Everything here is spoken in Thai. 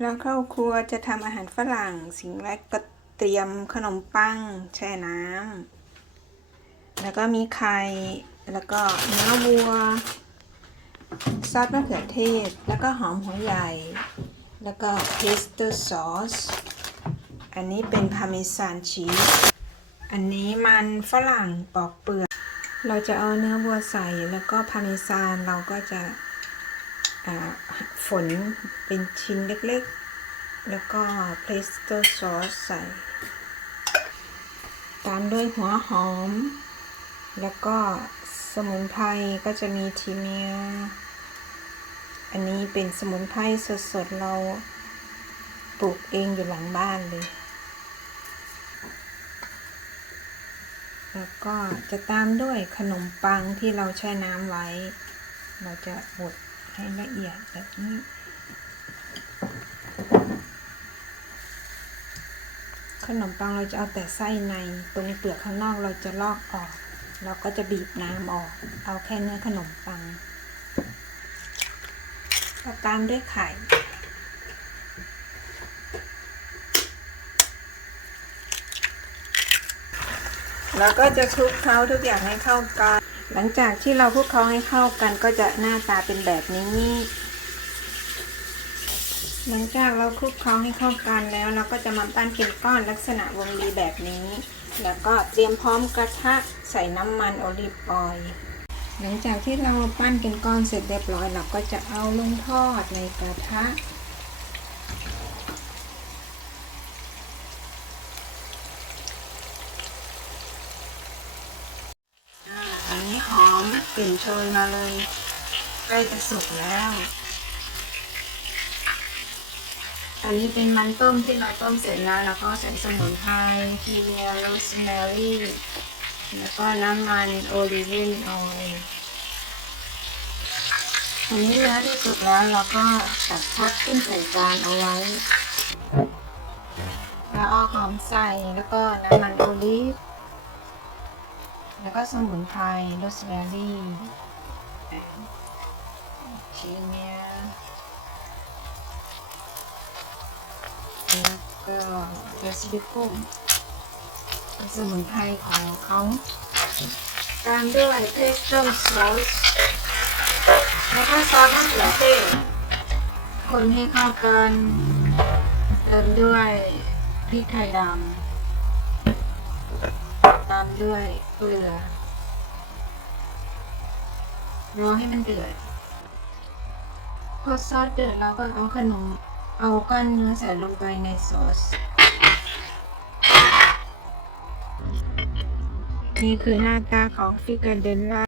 แล้วเข้าครัวจะทำอาหารฝรั่ง สิ่งแรกก็เตรียมขนมปังแช่น้ำแล้วก็มีไข่ แล้วก็เนื้อวัว ซอสมะเขือเทศ แล้วก็หอมหัวใหญ่ แล้วก็เพสโต้ซอส อันนี้เป็นพาเมซานชีส อันนี้มันฝรั่งปอกเปลือก เราจะเอาเนื้อวัวใส่ แล้วก็พาเมซานเราก็จะ ฝนเป็นชิ้นเล็กๆ แล้วก็เพสโตซอสใส่ ตามด้วยหัวหอม แล้วก็สมุนไพรก็จะมีทีเมีย อันนี้เป็นสมุนไพรสดๆ เราปลูกเองอยู่หลังบ้านเลย แล้วก็จะตามด้วยขนมปังที่เราแช่น้ำไว้ เราจะบด ให้ละเอียดแบบนี้ขนมปังเราจะเอาแต่ไส้ในตรงเปลือกข้างนอกเราจะลอกออก เราก็จะบีบน้ำออก เอาแค่เนื้อขนมปังก็ตามด้วยไข่แล้วก็จะคลุกเคล้าทุกอย่างให้เข้ากัน หลังจากที่เราคลุกเคล้าให้เข้ากันก็จะหน้าตาเป็นแบบนี้ หลังจากเราคลุกเคล้าให้เข้ากันแล้วเราก็จะมาปั้นเป็นก้อนลักษณะวงรีแบบนี้ แล้วก็เตรียมพร้อมกระทะใส่น้ำมันโอลิฟออยล์หลังจากที่เราปั้นเป็นก้อนเสร็จเรียบร้อย เราก็จะเอาลงทอดในกระทะ อันนี้ห อมกลิ่นโชยมาเลย ใกล้จะสุกแล้ว อันนี้เป็นมันต้มที่เราต้มเสร็จแล้วแล้วก็ใส่สมุนไพรทีเมียโรสแมรี่ แล้วก็น้ำมันโอลิเวนออยล์อันนี้เนื้อที่สุกแล้วเราก็ตัดทัดขึ้นใส่จานเอาไว้ แล้วเอาหอมใส่แล้วก็น้ำมันโอลิฟ แล้วก็สมุนไพรโรสแมรี่ชีเนียแล้วก็เบสบิคุมสมุนไพรของเขาตามด้วยเพสโต้ซอสแล้วก็ซอสมะเขือเทศคนให้เข้ากันเติมด้วยพริกไทยดำามด้วยเกลือรอให้มันเดือดพอซอสเดือดเราก็เอาขนมเอาก้อนเนื้อใส่ลงไปในซอส นี่คือหน้าตาของฟิกาเดลล่า